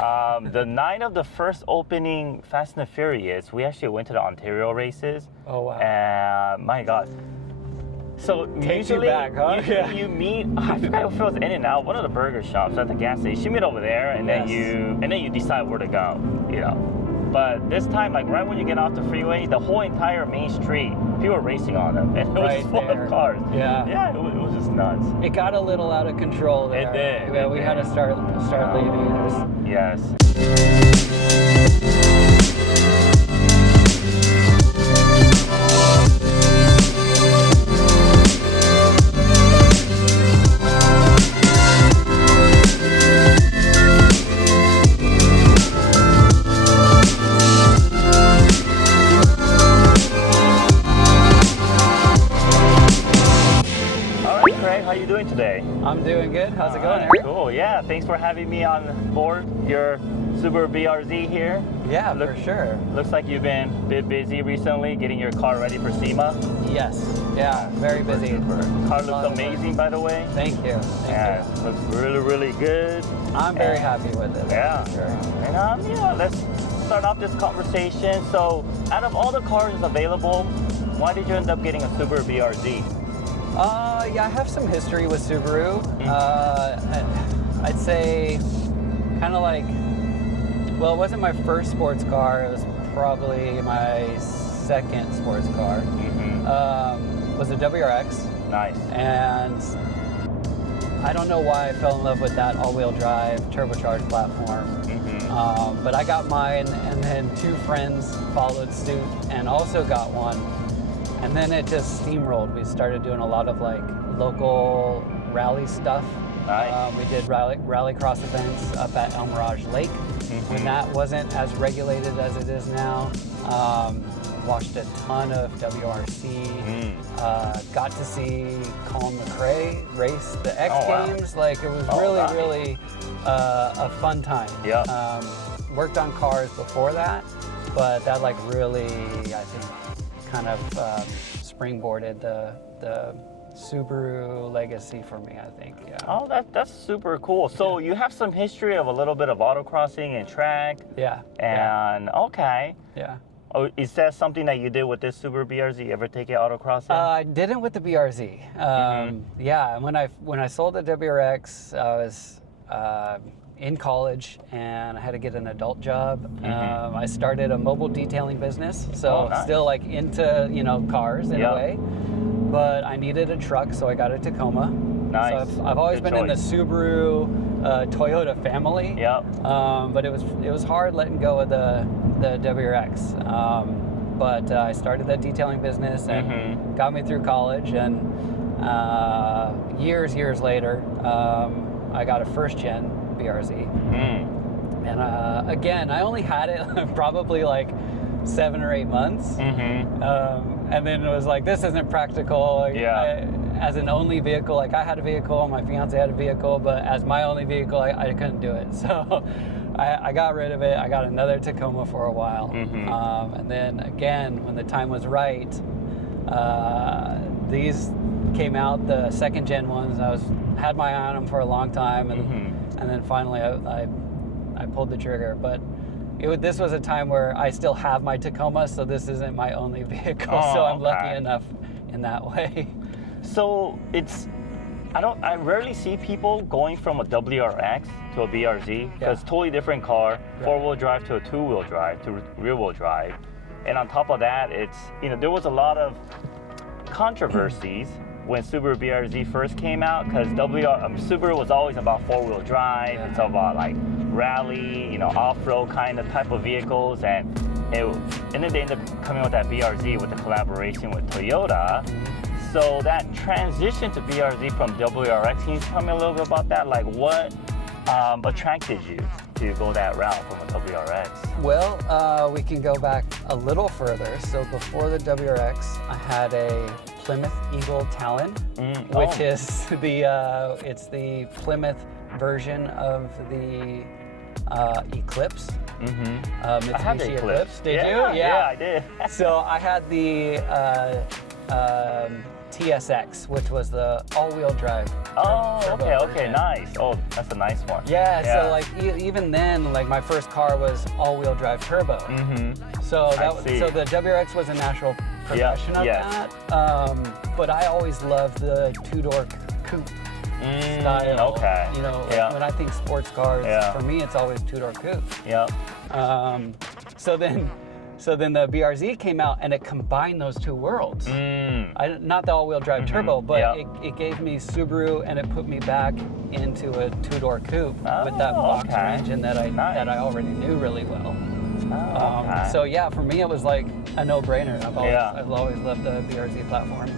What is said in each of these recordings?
The night of the first opening Fast and the Furious, we actually went to the Ontario races. Oh, wow. And my God. So Takes you back, huh? You meet, I forgot if it was In-N-Out, one of the burger shops at the gas station. You meet over there, and then you decide where to go, you know. But this time, like right when you get off the freeway, the whole entire main street, people were racing on them, and it was just full of cars. Yeah, it was just nuts. It got a little out of control there. It did. Yeah, we had to start leaving. Yes. How are you doing today? I'm doing good. How's it going, Eric? Cool. Yeah. Thanks for having me on board your Subaru BRZ here. Yeah, for sure. Looks like you've been a bit busy recently getting your car ready for SEMA. Yes. Yeah, very busy. Car looks amazing, by the way. Thank you. Thank you. Looks really, really good. I'm very happy with it. Yeah. For sure. And yeah, let's start off this conversation. So, out of all the cars available, why did you end up getting a Subaru BRZ? Yeah, I have some history with Subaru. I'd say kind of like, well, it wasn't my first sports car. It was probably my second sports car. Was a WRX. Nice. And I don't know why I fell in love with that all-wheel drive turbocharged platform. But I got mine, and then two friends followed suit and also got one. And then it just steamrolled. We started doing a lot of like local rally stuff. Nice. We did rallycross events up at El Mirage Lake when that wasn't as regulated as it is now. Watched a ton of WRC. Got to see Colin McRae race the X Games. Wow. Like it was really a fun time. Yeah. Worked on cars before that, but that like really, I think, kind of springboarded the Subaru legacy for me, I think. Yeah. Oh, that's super cool. So you have some history of a little bit of autocrossing and track. Yeah. Okay. Yeah. Oh, is that something that you did with this Subaru BRZ? You ever take it autocrossing? I didn't with the BRZ. Yeah, and when I sold the WRX, I was in college and I had to get an adult job. I started a mobile detailing business, so still like into cars in a way. But I needed a truck, so I got a Tacoma. Nice. So I've always been in the Subaru Toyota family. Yep. But it was hard letting go of the WRX. But I started that detailing business and got me through college. And years later, I got a first-gen BRZ. And again, I only had it probably like 7 or 8 months. And then it was like, this isn't practical. As an only vehicle, like I had a vehicle, my fiance had a vehicle, but as my only vehicle, I couldn't do it. So I got rid of it. I got another Tacoma for a while. And then again, when the time was right, these came out, the second gen ones. I had my eye on them for a long time, and then finally I pulled the trigger. But this was a time where I still have my Tacoma, so this isn't my only vehicle. So I'm lucky enough in that way. So I rarely see people going from a WRX to a BRZ because totally different car, 4-wheel drive to a 2-wheel drive to rear-wheel drive. And on top of that, there was a lot of controversies when Subaru BRZ first came out because Subaru was always about 4-wheel drive. It's about like rally, off-road kind of type of vehicles, and then they ended up coming with that BRZ with the collaboration with Toyota. So that transition to BRZ from WRX, can you tell me a little bit about that? Like what attracted you to go that route from a WRX? Well, we can go back a little further. So before the WRX, I had a Plymouth Eagle Talon, which is it's the Plymouth version of the Eclipse. I had the Eclipse. Did you? Yeah, I did. So I had the TSX, which was the all-wheel drive. Oh, turbo okay, version. nice. Oh, that's a nice one. Yeah, so like even then, like my first car was all-wheel drive turbo. So so the WRX was a natural progression of that. But I always loved the two-door coupe style. Okay. You know, when I think sports cars, for me it's always two-door coupe. So then the BRZ came out and it combined those two worlds. Not the all-wheel drive turbo, but it gave me Subaru and it put me back into a two-door coupe with that boxer engine that I already knew really well. So yeah, for me it was like a no-brainer. I've always loved the BRZ platform.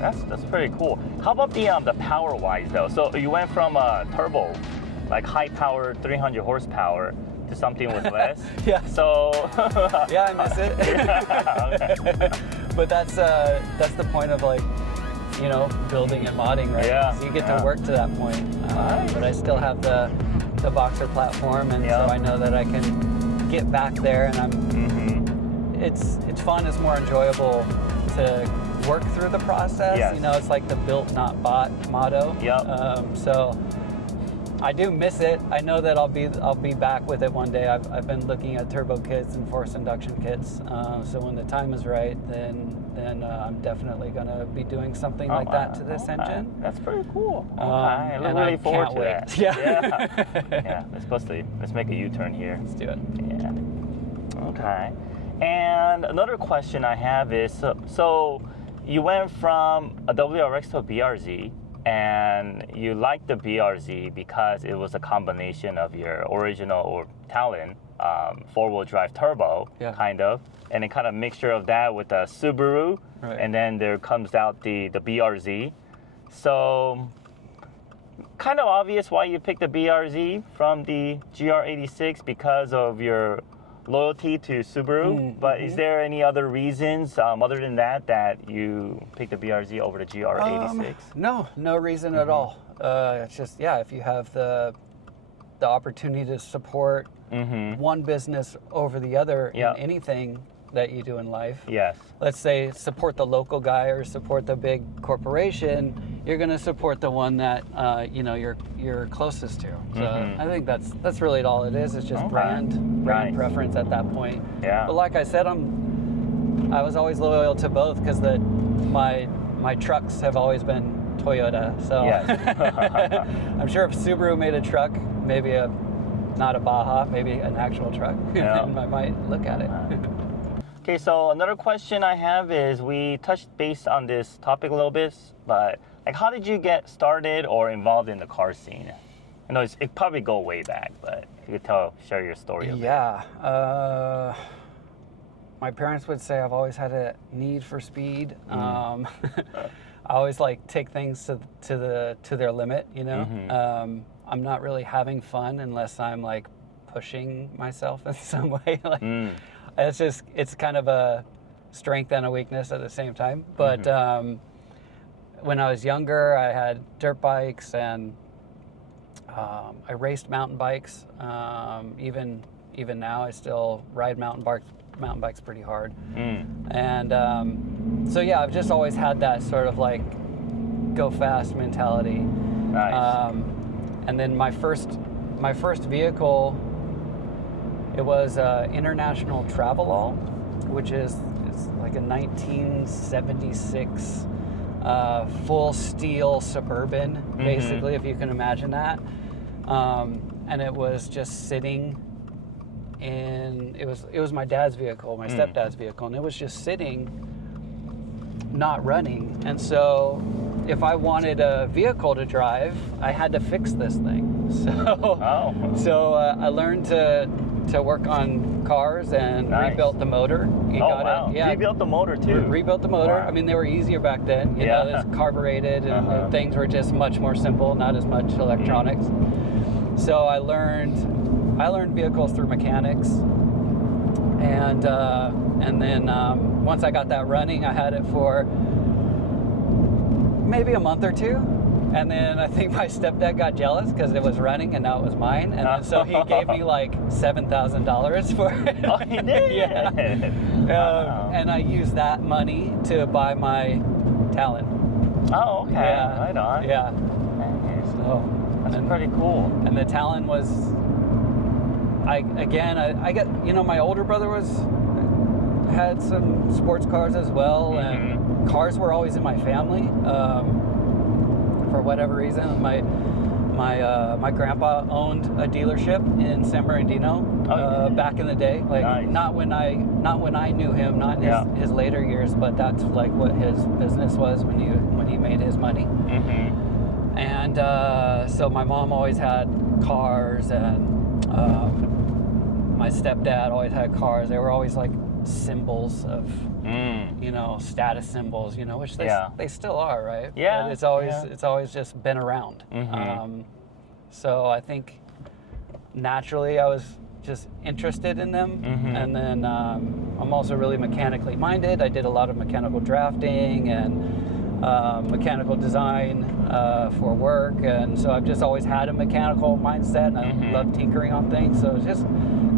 That's pretty cool. How about the power-wise though? So you went from a turbo, like high-powered 300 horsepower, to something with less. So I miss it. But that's the point of like, you know, building and modding, right? So you get to work to that point. But I still have the boxer platform, and so I know that I can get back there, and it's fun. It's more enjoyable to work through the process. You know, it's like the built not bought motto. So I do miss it. I know that I'll be back with it one day. I've been looking at turbo kits and forced induction kits. So when the time is right, then I'm definitely going to be doing something like that to this engine. That's pretty cool. I look really forward to that. Let's make a U-turn here. Let's do it. Okay. And another question I have is, so you went from a WRX to a BRZ. And you liked the BRZ because it was a combination of your original or Talon four-wheel drive turbo, kind of, and a kind of mixture of that with the Subaru, and then there comes out the BRZ. So kind of obvious why you picked the BRZ from the GR86 because of your loyalty to Subaru, but is there any other reasons other than that you picked the BRZ over the GR86? No reason at all. It's just if you have the opportunity to support one business over the other in anything that you do in life. Let's say support the local guy or support the big corporation. You're going to support the one that you know you're closest to. So I think that's really all it is. It's just brand preference at that point. But like I said, I was always loyal to both because my trucks have always been Toyota. So I'm sure if Subaru made a truck, maybe not a Baja, maybe an actual truck, then I might look at it. Okay, so another question I have is, we touched base on this topic a little bit, but like, how did you get started or involved in the car scene? I know it probably go way back, but if you could share your story a bit. My parents would say I've always had a need for speed. I always like take things to their limit, you know. I'm not really having fun unless I'm like pushing myself in some way. Like it's kind of a strength and a weakness at the same time. But when I was younger, I had dirt bikes and I raced mountain bikes. Even now, I still ride mountain bikes pretty hard. And so yeah, I've just always had that sort of like go fast mentality. And then my first vehicle, it was International Travelall, which is like a 1976 full steel Suburban, basically, if you can imagine that. And it was just sitting in, it was my dad's vehicle, my stepdad's vehicle, and it was just sitting, not running. And so if I wanted a vehicle to drive, I had to fix this thing. So I learned to work on cars and rebuilt the motor. Rebuilt the motor too. Rebuilt the motor. I mean, they were easier back then. You know, it's carbureted and things were just much more simple, not as much electronics. So I learned vehicles through mechanics, and then once I got that running, I had it for maybe a month or two. And then I think my stepdad got jealous because it was running and now it was mine. And then, so he gave me like $7,000 for it. Oh, he did? And I used that money to buy my Talon. Oh, okay. Yeah. Right on. Yeah. Nice. So That's pretty cool. And the Talon was, I got, my older brother had some sports cars as well, and cars were always in my family. For whatever reason, my grandpa owned a dealership in San Bernardino back in the day. Like nice. not when I knew him, not in his later years, but that's like what his business was when he made his money. And so my mom always had cars, and my stepdad always had cars. They were always like symbols of status symbols, which they still are, right? Yeah. But it's always just been around. So I think naturally I was just interested in them, and then I'm also really mechanically minded. I did a lot of mechanical drafting and mechanical design for work, and so I've just always had a mechanical mindset, and I love tinkering on things. So it's just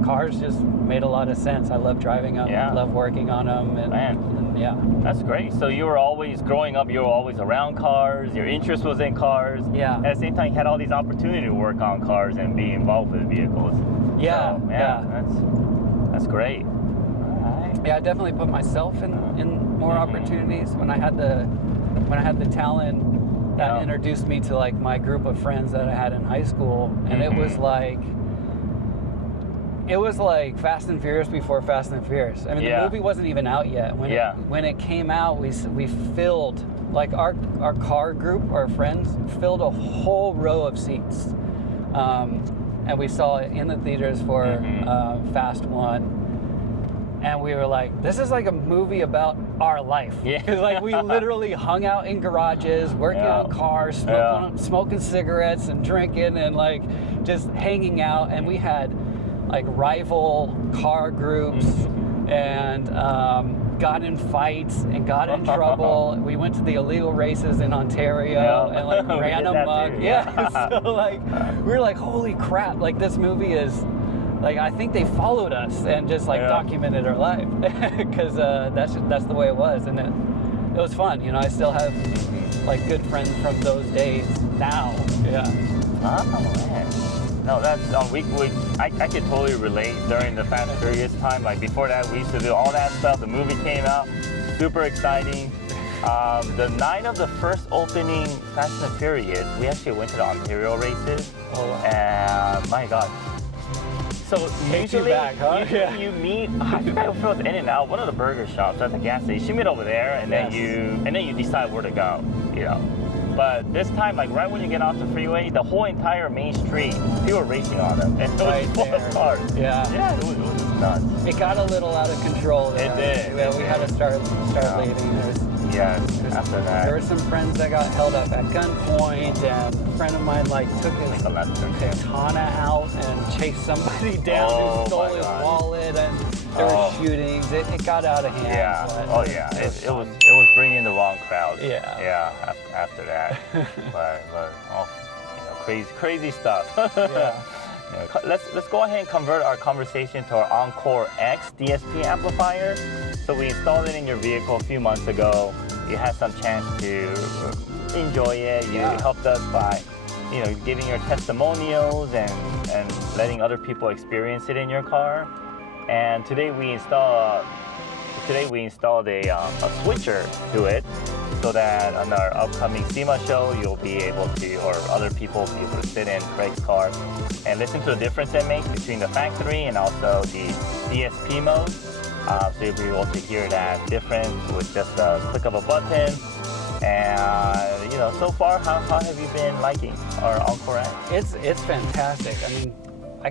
cars just made a lot of sense. I love driving them, love working on them, and yeah. That's great. So you were always, growing up, you were always around cars, your interest was in cars. Yeah. At the same time, you had all these opportunities to work on cars and be involved with vehicles. Yeah, so, that's great. All right. Yeah, I definitely put myself in more opportunities. When I had the Talon, that introduced me to like my group of friends that I had in high school, and it was like Fast and Furious before Fast and Furious. I mean, the movie wasn't even out yet. When it came out, we filled, like our car group, our friends, filled a whole row of seats. And we saw it in the theaters for Fast 1. And we were like, this is like a movie about our life. Yeah. Because like we literally hung out in garages, working on cars, smoking cigarettes and drinking and like just hanging out. And we had like rival car groups and got in fights and got in trouble. We went to the illegal races in Ontario and like ran amok. So like we were like, holy crap, like this movie is like, I think they followed us and just like documented our life, because that's the way it was, and it was fun. I still have like good friends from those days now. Oh man. No, that's I could totally relate during the Fast and Furious time. Like before that, we used to do all that stuff. The movie came out, super exciting. The night of the first opening Fast and Furious, we actually went to the Ontario races. Oh wow. And my God. So usually you meet, I forgot if it was In-N-Out, one of the burger shops at the gas station. You meet over there, and then you decide where to go. But this time, like right when you get off the freeway, the whole entire main street, people were racing on them, and it was full of cars. Yeah, it was just nuts. It got a little out of control. It did. Yeah, we had to start leaving. After that. There were some friends that got held up at gunpoint, and a friend of mine like took his katana out and chased somebody down who stole his wallet, and there were shootings. It got out of hand. It was bringing the wrong crowd. After that, but crazy stuff. Let's go ahead and convert our conversation to our Encore X DSP amplifier. So we installed it in your vehicle a few months ago. You had some chance to enjoy it. You helped us by, giving your testimonials and letting other people experience it in your car. And today we installed a switcher to it, so that on our upcoming SEMA show, you'll be able to, or other people will be able to sit in Craig's car and listen to the difference it makes between the factory and also the DSP mode. So you'll be able to hear that difference with just a click of a button. And so far, how have you been liking our Encore X? It's fantastic. I mean, I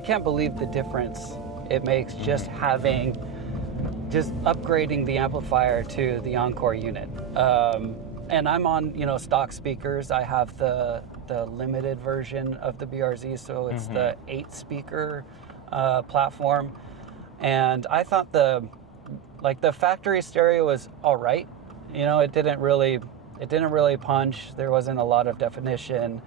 can't believe the difference it makes just upgrading the amplifier to the Encore unit. And I'm on, stock speakers. I have the limited version of the BRZ, so it's the 8-speaker platform. And I thought the factory stereo was all right. It didn't really punch. There wasn't a lot of definition.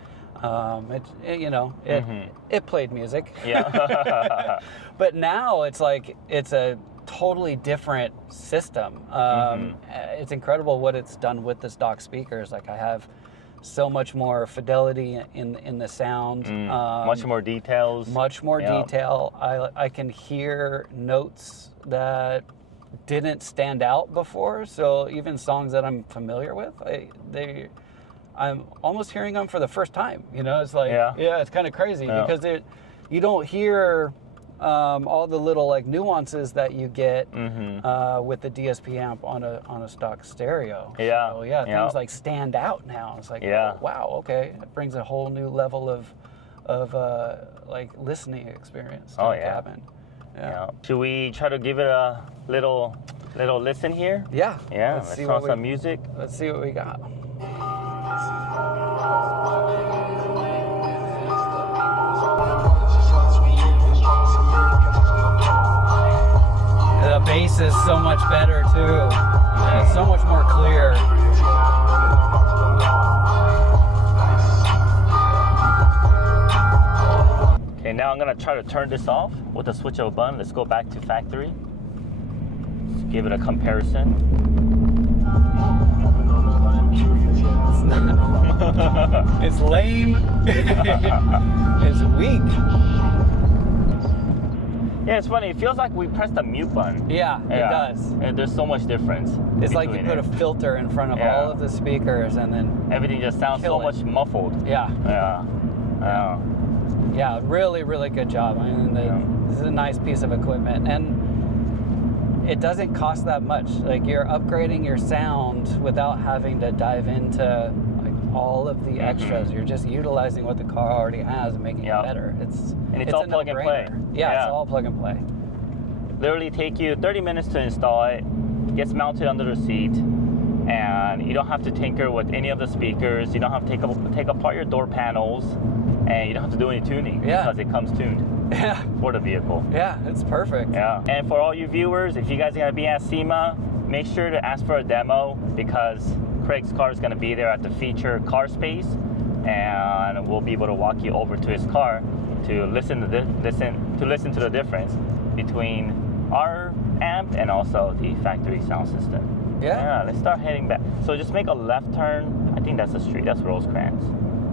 It played music. Yeah. But now it's like it's a totally different system. It's incredible what it's done with the stock speakers. Like I have so much more fidelity in the sound. Much more details. Much more detail. I can hear notes that didn't stand out before. So even songs that I'm familiar with, I'm almost hearing them for the first time. You know, it's like, it's kind of crazy because you don't hear all the little like nuances that you get with the DSP amp on a stock stereo. So things like stand out now. It's like, oh, wow, okay, it brings a whole new level of like listening experience to the cabin. Should we try to give it a little listen here? Yeah. Let's throw some music. Let's see what we got. The bass is so much better too. It's so much more clear. Okay, now I'm gonna try to turn this off with a switch of a button. Let's go back to factory. Let's give it a comparison. It's lame. It's weak. Yeah, it's funny. It feels like we pressed the mute button. Yeah, it does. And there's so much difference. It's like you put a filter in front of all of the speakers, and then everything just sounds so much muffled. Yeah, really, really good job. I mean, this is a nice piece of equipment, and it doesn't cost that much. Like you're upgrading your sound without having to dive into like all of the extras. You're just utilizing what the car already has and making it better. It's all plug and play. Yeah, it's all plug and play. Literally take you 30 minutes to install it. Gets mounted under the seat, and you don't have to tinker with any of the speakers. You don't have to take apart your door panels, and you don't have to do any tuning because it comes tuned. For the vehicle. Yeah, it's perfect. And for all you viewers, if you guys are gonna be at SEMA, make sure to ask for a demo because Craig's car is gonna be there at the feature car space, and we'll be able to walk you over to his car to listen to the difference between our amp and also the factory sound system. Let's start heading back. So just make a left turn. I think that's the street. That's Rosecrans.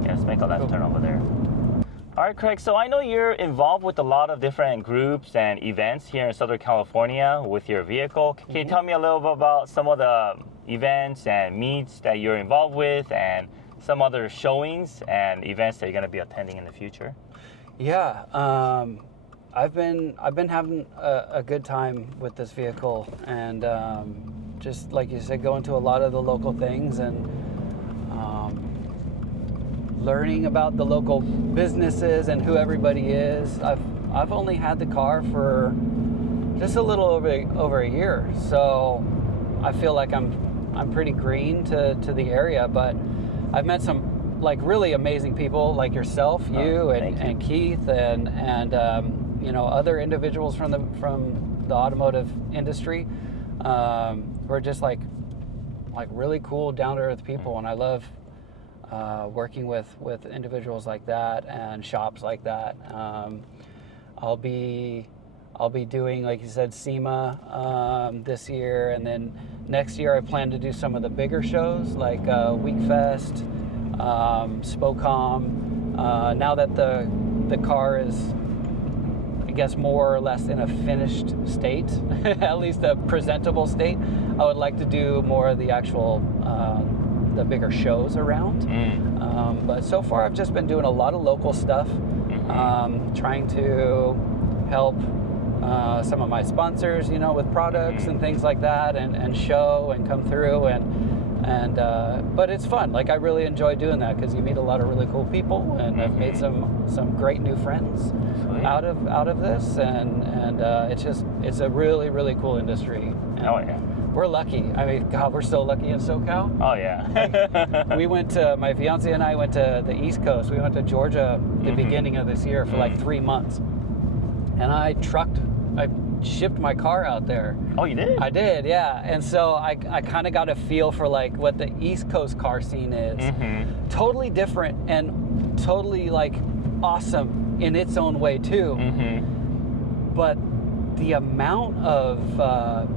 Yeah, let's make a left turn over there. All right, Craig, so I know you're involved with a lot of different groups and events here in Southern California with your vehicle. Can you tell me a little bit about some of the events and meets that you're involved with and some other showings and events that you're going to be attending in the future? Yeah, I've been having a good time with this vehicle, and just like you said, going to a lot of the local things and learning about the local businesses and who everybody is. I've only had the car for just a little over a year, so I feel like I'm pretty green to the area, but I've met some like really amazing people like yourself, and Keith, and other individuals from the automotive industry who are just like really cool, down to earth people, and I love working with individuals like that and shops like that. I'll be doing, like you said, SEMA this year, and then next year I plan to do some of the bigger shows like WeekFest, Spocom. Now that the car is, I guess, more or less in a finished state, at least a presentable state, I would like to do more of the actual the bigger shows around. But so far I've just been doing a lot of local stuff, trying to help some of my sponsors, with products and things like that, and show and come through, and but it's fun. Like I really enjoy doing that because you meet a lot of really cool people, and I've made some great new friends out of this, and it's a really, really cool industry. We're lucky. I mean, God, we're so lucky in SoCal. Oh yeah. We went to, my fiance and I went to the East Coast. We went to Georgia the beginning of this year for like 3 months, and I shipped my car out there. Oh, you did? I did, yeah. And so I kind of got a feel for like what the East Coast car scene is. Totally different and totally like awesome in its own way too. But the amount of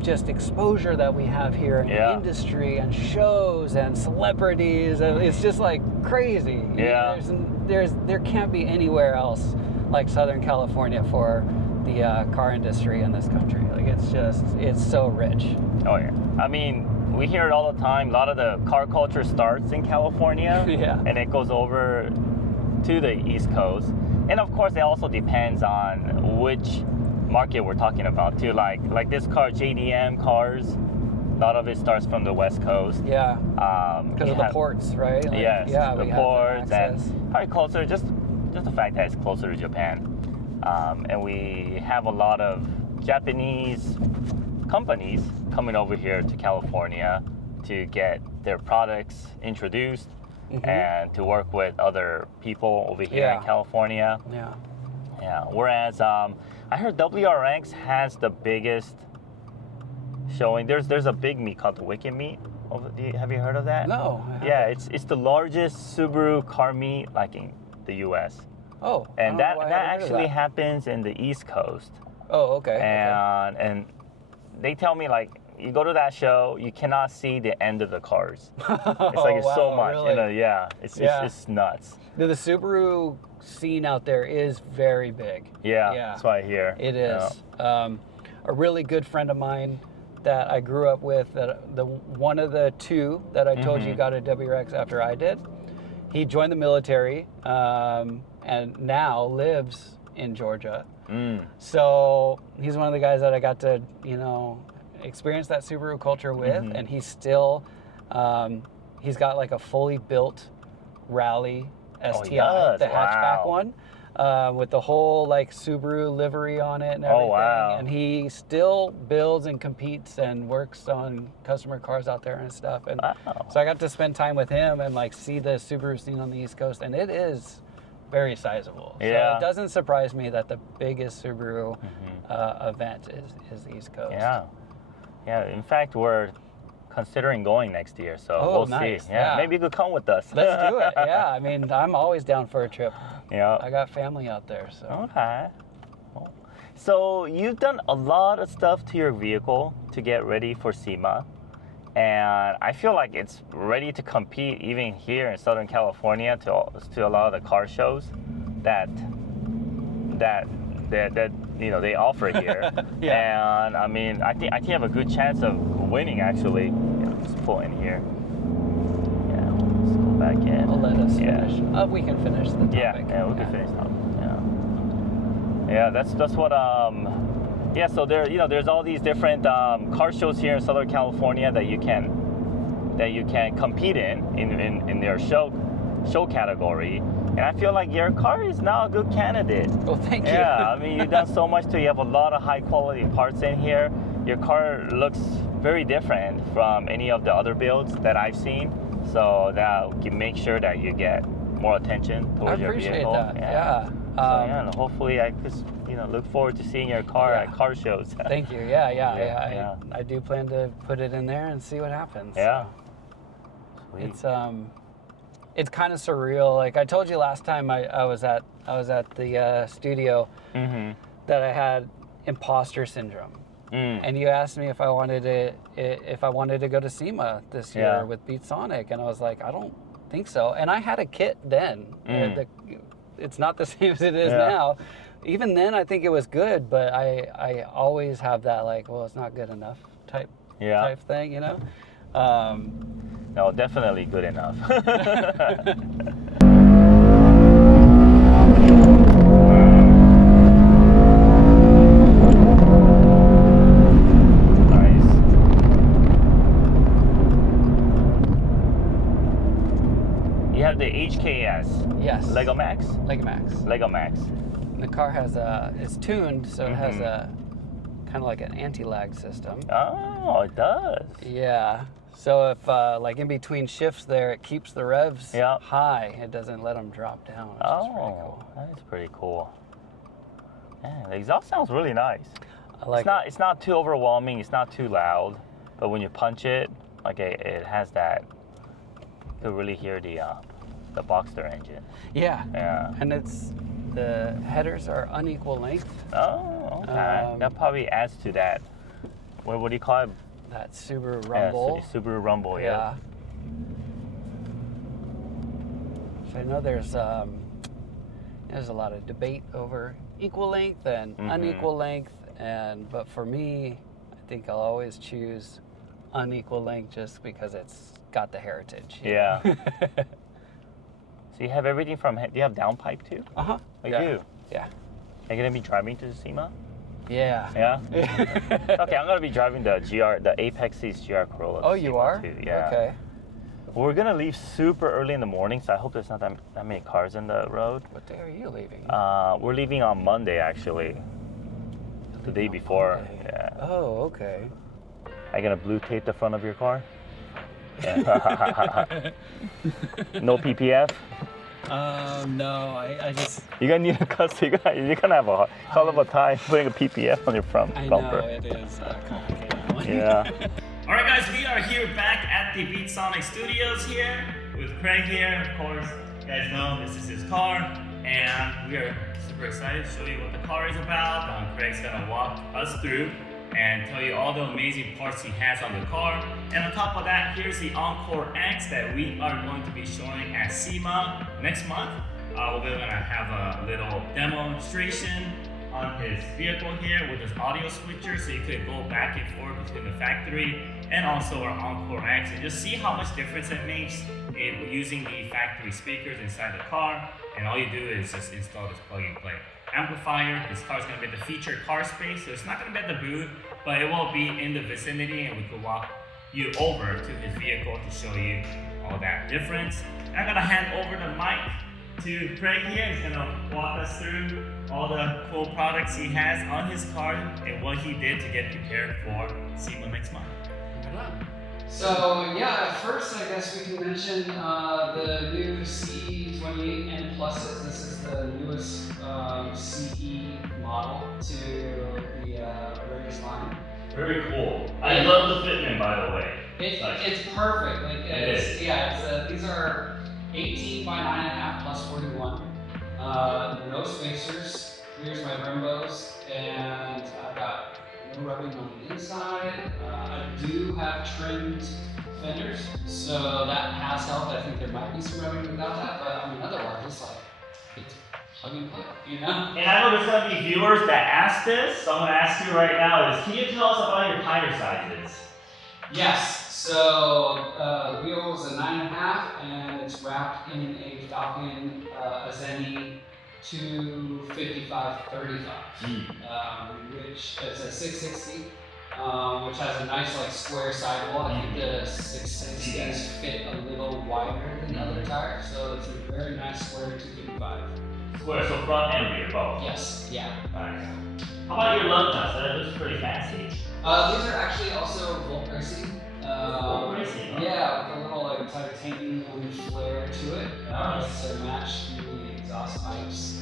just exposure that we have here in the industry and shows and celebrities, it's just like crazy. Yeah. There can't be anywhere else like Southern California for the car industry in this country. Like it's so rich. Oh yeah. I mean, we hear it all the time. A lot of the car culture starts in California, and it goes over to the East Coast. And of course, it also depends on which market we're talking about too. Like this car, JDM cars, a lot of it starts from the West Coast. Yeah. Because of the ports, right? Like, yes. Yeah, the ports and probably closer, just the fact that it's closer to Japan. And we have a lot of Japanese companies coming over here to California to get their products introduced and to work with other people over here in California. Yeah. Yeah. Whereas I heard WRX has the biggest showing. There's a big meet called the Wicked Meet. Have you heard of that? No. Yeah, it's the largest Subaru car meet like in the U.S. Oh. And that actually happens in the East Coast. Oh, okay. And they tell me like you go to that show, you cannot see the end of the cars. It's like it's so much. Really? You know, it's nuts. The Subaru scene out there is very big. Yeah. That's what I hear. It is. Yeah. A really good friend of mine that I grew up with, one of the two that I told you got a WRX after I did, he joined the military and now lives in Georgia. So he's one of the guys that I got to, experience that Subaru culture with, and he's still, he's got like a fully built Rally STI, the hatchback one, with the whole like Subaru livery on it and everything. Oh, wow. And he still builds and competes and works on customer cars out there and stuff. And so I got to spend time with him and like see the Subaru scene on the East Coast, and it is very sizable. Yeah. So it doesn't surprise me that the biggest Subaru event is the East Coast. Yeah. Yeah. In fact, we're considering going next year, so we'll nice. see. Yeah. Maybe you could come with us. Let's do it. Yeah. I mean, I'm always down for a trip. Yeah. I got family out there, so. Okay. So you've done a lot of stuff to your vehicle to get ready for SEMA, and I feel like it's ready to compete even here in Southern California to a lot of the car shows that they offer here. Yeah. And I mean, I think you have a good chance of winning actually. Let's pull in here. Yeah, let's go back in. I'll let us finish. We can finish the topic. Yeah, we can finish the topic. Yeah, that's what. So there's all these different car shows here in Southern California that you can compete in their show category. And I feel like your car is now a good candidate. Well, thank you. Yeah, I mean, you've done so much too. You have a lot of high quality parts in here. Your car looks very different from any of the other builds that I've seen. So that you make sure that you get more attention towards your vehicle. I appreciate that. Yeah. So hopefully I just look forward to seeing your car at car shows. Thank you. Yeah. I do plan to put it in there and see what happens. Yeah. Sweet. It's kind of surreal. Like I told you last time I was at the studio that I had imposter syndrome. And you asked me if I wanted to go to SEMA this year with Beat Sonic, and I was like, I don't think so. And I had a kit then. It's not the same as it is now. Even then, I think it was good, but I always have that like, well, it's not good enough type thing, No, definitely good enough. You have the HKS. Yes. Lego Max. The car is tuned, so it has a kind of like an anti-lag system. Oh, it does. Yeah. So if like in between shifts there, it keeps the revs high. It doesn't let them drop down. Which is pretty cool. That is pretty cool. Man, the exhaust sounds really nice. I like it's not too overwhelming. It's not too loud. But when you punch it, like it has that. You can really hear the Boxster engine. Yeah. Yeah. And it's the headers are unequal length. Oh, okay. That probably adds to that. What do you call it? That Subaru Rumble. Yeah, Subaru Rumble, yeah. So I know there's a lot of debate over equal length and unequal length, but for me, I think I'll always choose unequal length just because it's got the heritage. Yeah. So you have everything from, do you have downpipe too? Uh-huh. You do? Yeah. Are you going to be driving to the SEMA? Yeah. Yeah? Okay, I'm going to be driving the Apex East GR Corolla. Oh, you are? Too. Yeah. Okay. We're going to leave super early in the morning, so I hope there's not that many cars in the road. What day are you leaving? We're leaving on Monday, actually. The day before. Monday. Yeah. Oh, okay. Are you going to blue tape the front of your car? Yeah. No PPF? No, I just... You're going to need a custom. You're going to have a hell of a time putting a PPF on your front bumper. I know, it is complicated. Yeah. All right, guys, we are here back at the Beat Sonic Studios here with Craig here. Of course, you guys know this is his car, and we are super excited to show you what the car is about. Craig's gonna walk us through and tell you all the amazing parts he has on the car. And on top of that, here's the Encore X that we are going to be showing at SEMA next month. We're gonna have a little demonstration on his vehicle here with his audio switcher, so you could go back and forth between the factory and also our Encore X and just see how much difference it makes in using the factory speakers inside the car. And all you do is just install this plug and play amplifier. This car is going to be at the featured car space, so it's not going to be at the booth, but it will be in the vicinity, and we could walk you over to his vehicle to show you all that difference. I'm going to hand over the mic to Craig here. He's gonna walk us through all the cool products he has on his car and what he did to get prepared for SEMA next month. So yeah, first I guess we can mention the new CE28N Pluses. This is the newest CE model to the Race line. Very cool. I love the fitment, by the way. It's perfect. Like, it is. Yeah, these are 18 by 9.5 plus 41. No spacers. Here's my Brembos, and I've got no rubbing on the inside. I do have trimmed fenders, so that has helped. I think there might be some rubbing without that, but I mean, otherwise, it's plug and play, you know? And I know there's going to be viewers that ask this, so I'm going to ask you right now can you tell us about your tire sizes? Yes. So the wheel is a 9.5, and it's wrapped in a Falcon Azeni 255/35, which is a 660, which has a nice square sidewall. I think the 660s fit a little wider than the other tires, so it's a very nice square 255. Square, so front and rear both? Yes, yeah. Nice. How about your lug nuts? That looks pretty fancy. These are actually also Volt Racing. Yeah, with a little titanium flare to it to match the exhaust pipes.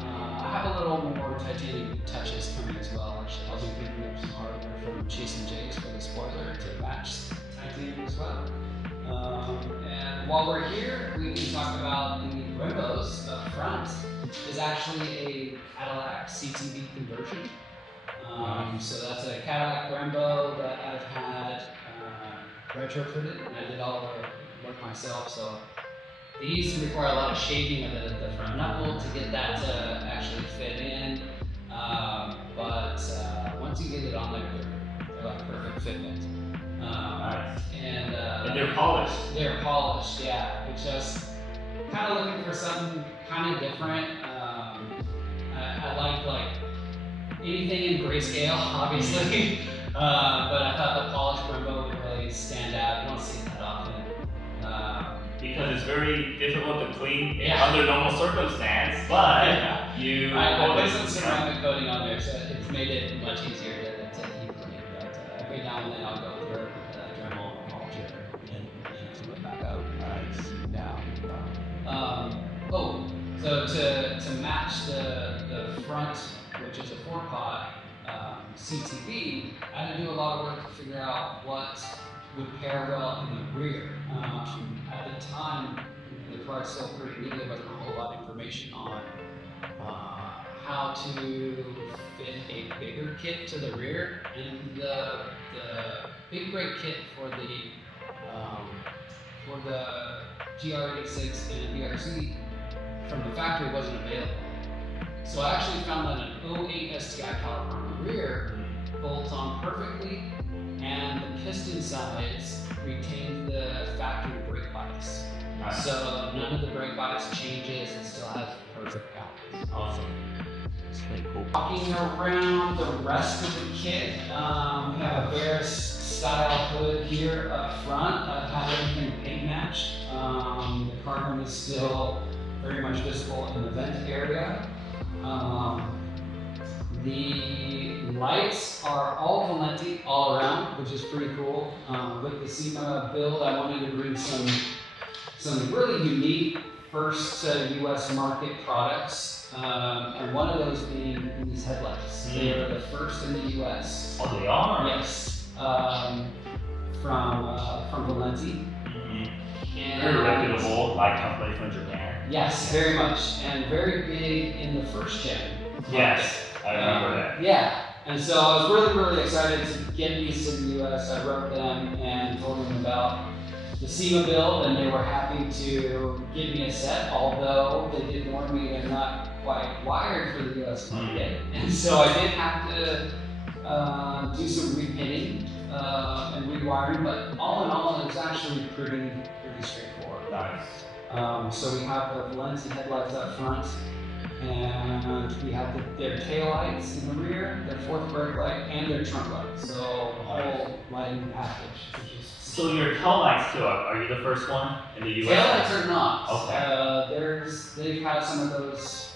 I have a little more titanium touches coming as well. Actually, I'll be picking up some hardware from Chase and J's for the spoiler to match titanium as well. And while we're here, we can talk about the Brembos. The front is actually a Cadillac CTV conversion. So that's a Cadillac Brembo that I've had retrofitted, and I did all the work myself. So these require a lot of shaping of the front knuckle to get that to actually fit in. But once you get it on there, they're like perfect fitment. Nice. And they're polished. They're polished, yeah. It's just kind of looking for something kind of different. I like anything in grayscale, obviously. But I thought the polished Brembo would really stand out. You don't see it that often. Because it's very difficult to clean under normal circumstance, but I put some some ceramic coating on there, so it's made it much easier to keep clean. But every now and then I'll go through a Dremel polish it and clean it back out. So to match the front, which is a 4-pot CTV, I had to do a lot of work to figure out what would pair well in the rear. At the time, the car is still pretty new. There wasn't a whole lot of information on how to fit a bigger kit to the rear, and the big brake kit for the GR86 and BRZ from the factory wasn't available. So I actually found that an 08 STI caliper on the rear bolts on perfectly, and the piston sides retain the factory brake bias. Nice. So none of the brake bias changes, it still has perfect balance. Awesome. It's pretty cool. Walking around the rest of the kit, we have a Bear style hood here up front. I've had everything paint matched. The carbon is still very much visible in the vent area. The lights are all Valenti all around, which is pretty cool. With the SEMA build, I wanted to bring some really unique first US market products, and one of those being these headlights. They are the first in the US. Oh, they are? Yes, from Valenti. And Very reputable light company from Japan. yes, very much, and very big in the first gen. Yes, I remember that. Yeah, and so I was really excited to get these to the US. I wrote them and told them about the SEMA build, and they were happy to give me a set, although they did warn me they're not quite wired for the US market. And so I did have to do some repinning and rewiring, but all in all, it was actually pretty straightforward. Nice. So we have the Valenti headlights up front, and we have their tail lights in the rear, their fourth brake light, and their trunk light. So a whole lighting package. Which is So your tail lights too, are you the first one in the US? tail lights are not. Okay. They've had some of those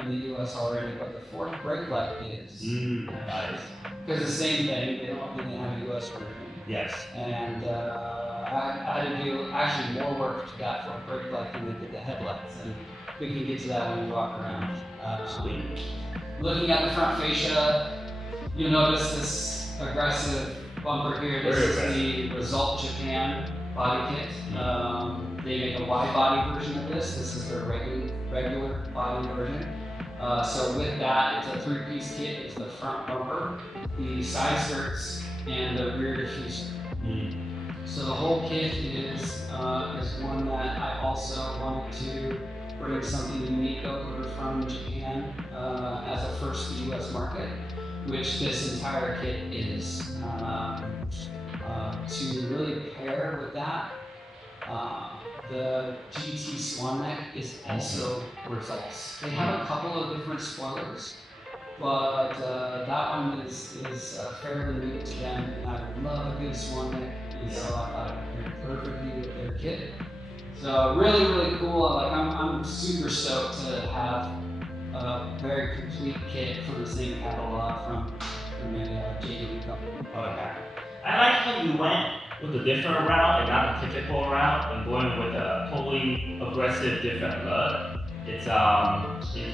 in the US already, but the fourth brake light is. Nice. Because the same thing, they don't really have a US version. Yes. And I had to do actually more work to that for a brake light than they did the headlights. And we can get to that when we walk around. Sweet. Looking at the front fascia, you'll notice this aggressive bumper here. This is the Result Japan body kit. They make a wide body version of this. This is their regular body version. So with that, it's a 3-piece kit. It's the front bumper, the side skirts, and the rear diffuser. So the whole kit is one that I also wanted to bring something unique over from Japan as a first US market, which this entire kit is. To really pair with that, the GT Swan Neck is also Results. They have a couple of different spoilers, but that one is fairly new to them, and I love a good Swan Neck, and so I thought it would pair perfectly with their kit. So really cool. Like I'm super stoked to have a very complete kit from the same catalog from a JDM company. Okay. I like how you went with a different route and not a typical route, and going with a totally aggressive different look. It's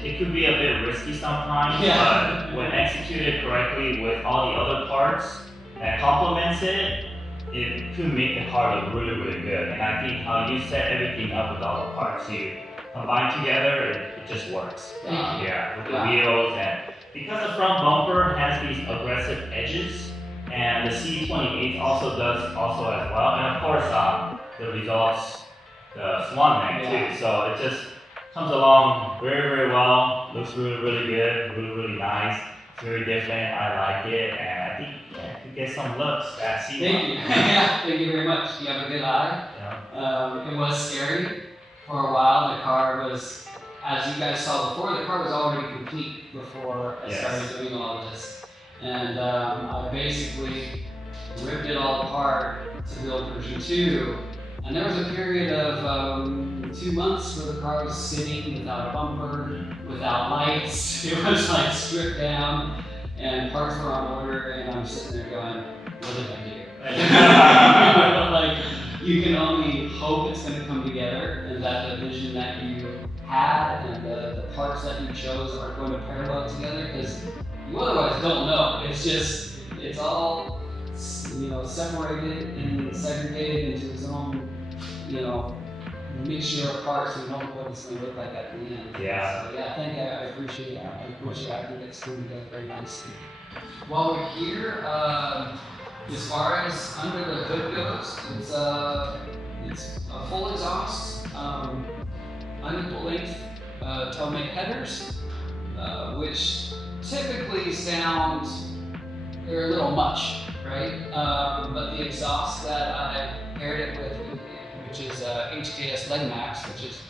it could be a bit risky sometimes, but when executed correctly with all the other parts that complements it, it could make the car look really good. And I think how you set everything up with all the parts you combine together, it just works. Yeah, with the wheels, and because the front bumper has these aggressive edges, and the C28 also does as well, and of course the Results, the Swan Neck too. So it just comes along very well. Looks really good, really nice. It's very different. I like it, and I think you get some looks at SEMA. Thank you. Thank you very much. You have a good eye. Yeah. It was scary for a while. The car was, as you guys saw before, the car was already complete before I started doing all of this. And I basically ripped it all apart to build version 2. And there was a period of 2 months where the car was sitting without a bumper, without lights. It was like stripped down, and parts were on order, and I'm sitting there going, what did I do? Like, you can only hope it's going to come together, and that the vision that you had and the parts that you chose are going to parallel together, because you otherwise don't know. It's all, separated and segregated into its own, mixture of parts, we know what it's going to look like at the end. Yeah. So yeah, I appreciate that. I think it's coming together very nicely. While we're here, as far as under the hood goes, it's a full exhaust, unequal length toe-made headers, which typically sound they're a little much, right? But the exhaust that I paired it with, which is HKS Leg Max, which is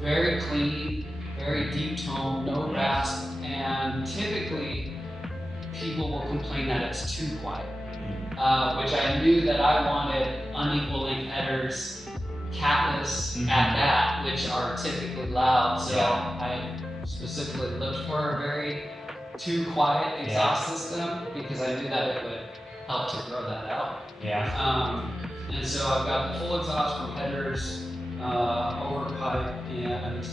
very clean, very deep tone, no rasp, and typically people will complain that it's too quiet, which I knew that I wanted unequal length headers, catless at that, which are typically loud. So I specifically looked for a very too quiet exhaust system because I knew that it would help to grow that out. And so I've got the full exhaust from headers, overpipe, and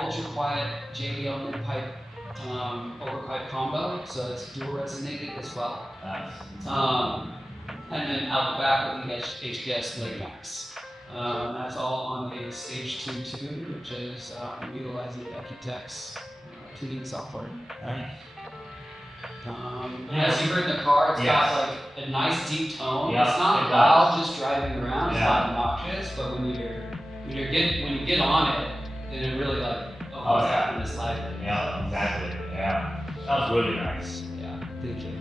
ultra quiet JBL mid-pipe overpipe combo, so it's dual resonated as well. And then out the back with the HKS Leg Max. That's all on a Stage 2 tune, which is utilizing Ecutech's tuning software. As you heard in the car, it's got like a nice deep tone. It's not loud just driving around, it's not obnoxious, but when you get on it, then it really like opens up in this life. Yeah, exactly. Yeah. That was really nice. Yeah, thank you.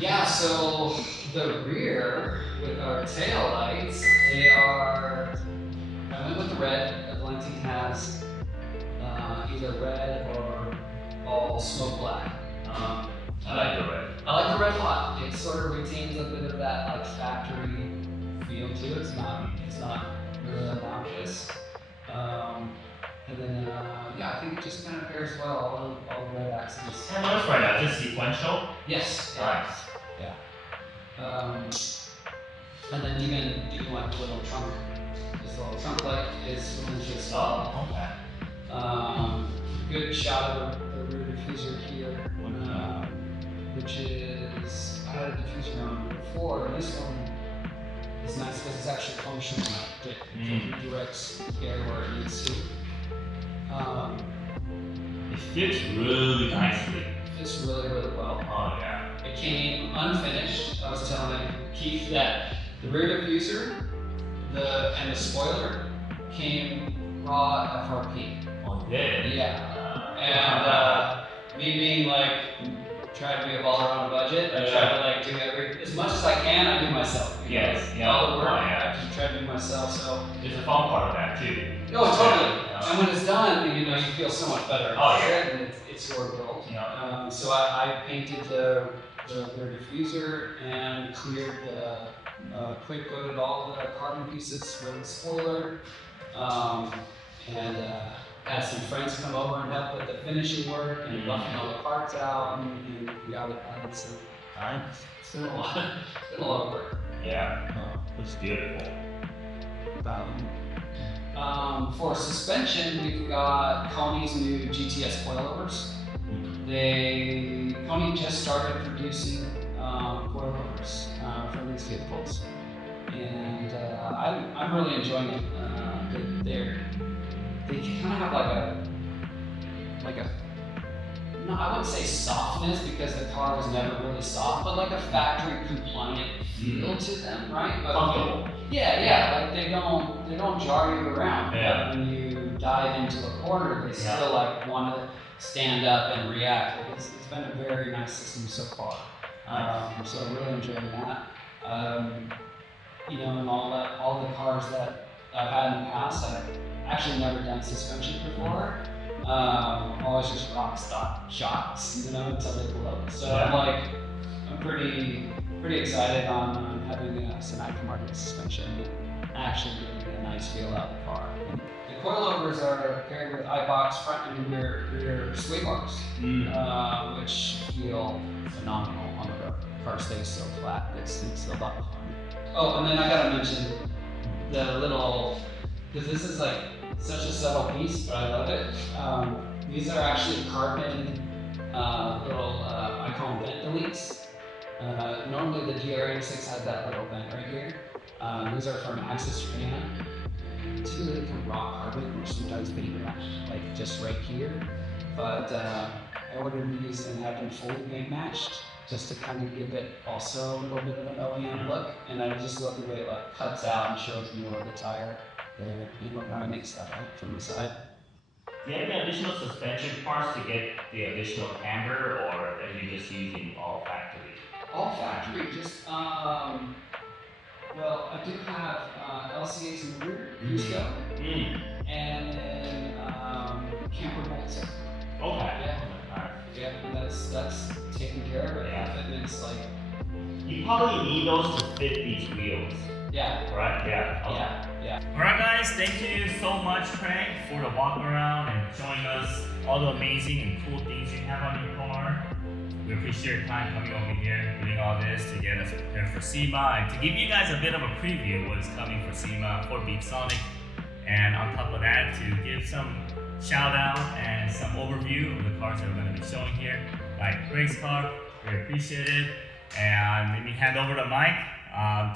Yeah, so the rear with our tail lights, I went with the red that Valentine has, either red or all smoke black. I like the red. I like the red a lot. It sort of retains a bit of that like factory feel to it. It's not really obnoxious. And then I think it just kind of pairs well, all the red accents. And what's right now? Is it sequential? Yes. Nice. Yeah. And then even like the little trunk, this little trunk light is sequential as well. Good shot of the rear diffuser here, which is, I had a diffuser on before, and this one is nice because it's actually functional now. It directs air where it needs to. It fits really nicely. Fits really, really well. Oh yeah. It came unfinished. I was telling Keith that the rear diffuser and the spoiler came raw FRP. Oh, yeah. Yeah. And me being like, try to be a baller on a budget, I try to like do as much as I can, I do myself. Yes. Yeah. All the work, I just try to do myself, so. There's a fun part of that too. No, totally. And when it's done, you feel so much better. And it's your build. Yeah. So I painted the diffuser and cleared quick coated all the carbon pieces for the spoiler. And had some friends come over and help with the finishing work and buffing all the parts out and we got it done. So it's been a lot of work. Yeah. Looks beautiful. For suspension, we've got Koni's new GTS coilovers. Koni just started producing coilovers for these vehicles, and I'm really enjoying it. They kind of have no, I wouldn't say softness because the car was never really soft, but like a factory compliant feel to them, right? But comfortable. Yeah, like they don't jar you around. Yeah. But when you dive into a corner, they still like want to stand up and react. It's been a very nice system so far. So I'm really enjoying that. And all the cars that I've had in the past, I've actually never done suspension before. Always just rock stock shocks, until they pull up. So I'm pretty excited on having some aftermarket suspension and actually getting a nice feel out of the car. The coilovers are paired with iBox front and rear sway bars, which feel phenomenal on the road. The car stays so flat, it's a lot of fun. Oh, and then I gotta mention the little, because this is like such a subtle piece, but I love it. These are actually carbon little, I call them vent deletes. Normally the GR86 has that little vent right here. These are from Axis Japan. Typically they come raw carbon, or sometimes they even match like just right here. But I ordered these and have them fully made matched, just to kind of give it also a little bit of an OEM look. And I just love the way it like cuts out and shows more of the tire there. You know, kind of makes that out from the side. Do you have any additional suspension parts to get the additional camber, or are you just using all factory? All factory, just, well, I do have LCAs in the rear, Cusco, and then camper bolts. Okay. Yeah, and that's taken care of. Yeah. Fitment's like, You probably need those to fit these wheels, yeah, right? Yeah. Okay. yeah. Alright guys, thank you so much, Craig, for the walk around and showing us all the amazing and cool things you have on your car. We appreciate your time coming over here, doing all this to get us prepared for SEMA and to give you guys a bit of a preview of what is coming for SEMA for BeatSonic. And on top of that, to give some shout out and some overview of the cars that we're going to be showing here, like Craig's car. We appreciate it. And let me hand over the mic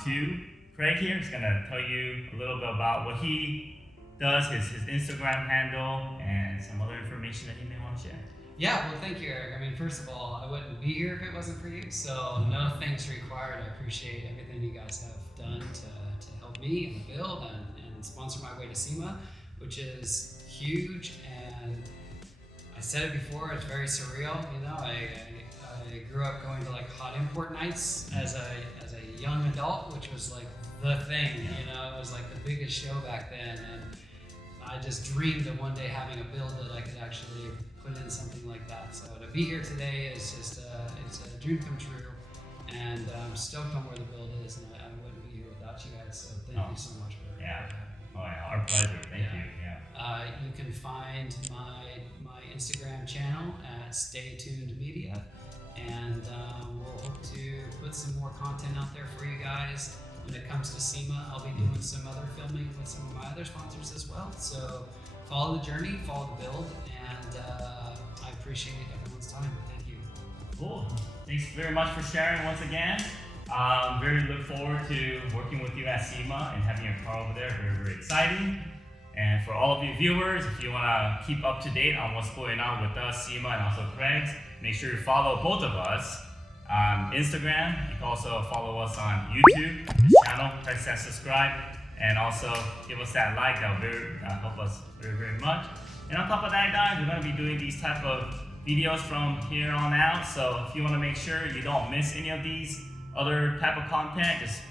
to Craig here. He's going to tell you a little bit about what he does, his Instagram handle, and some other information that he may want to share. Yeah, well, thank you, Eric. I mean, first of all, I wouldn't be here if it wasn't for you, so no thanks required. I appreciate everything you guys have done to help me in the build and sponsor my way to SEMA, which is huge. And I said it before, it's very surreal. You know, I grew up going to like hot import nights as a young adult, which was like the thing. You know, it was like the biggest show back then, and I just dreamed of one day having a build that I could actually put in something like that. So to be here today is just it's a dream come true, and I'm stoked on where the build is, and I wouldn't be here without you guys. So thank you so much for having me. Oh yeah, our pleasure. Thank you. Yeah. You can find my Instagram channel at Stay Tuned Media, and we'll hope to put some more content out there for you guys. When it comes to SEMA, I'll be doing some other filming with some of my other sponsors as well. So follow the journey, follow the build, and I appreciate everyone's time. Thank you. Cool. Thanks very much for sharing once again. Very look forward to working with you at SEMA and having your car over there. Very, very exciting. And for all of you viewers, if you want to keep up to date on what's going on with us, SEMA, and also Craig's, make sure you follow both of us on Instagram. You can also follow us on YouTube, this channel, press that subscribe, and also give us that like. That'll help us very, very much. And on top of that, guys, we're going to be doing these type of videos from here on out. So if you want to make sure you don't miss any of these other type of content, just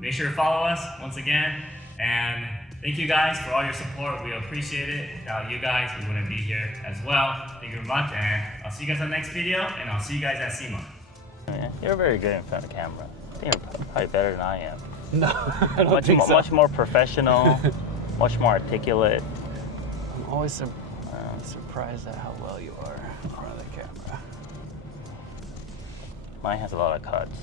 make sure to follow us once again. And thank you guys for all your support. We appreciate it. Without you guys, we wouldn't be here as well. Thank you very much, and I'll see you guys on the next video, and I'll see you guys at SEMA. Yeah, you're very good in front of the camera. I think you're probably better than I am. No, I don't think so. Much more professional, much more articulate. I'm always surprised at how well you are in front of the camera. Mine has a lot of cuts.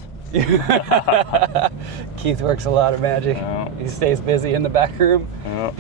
Keith works a lot of magic. Yeah. He stays busy in the back room. Yeah.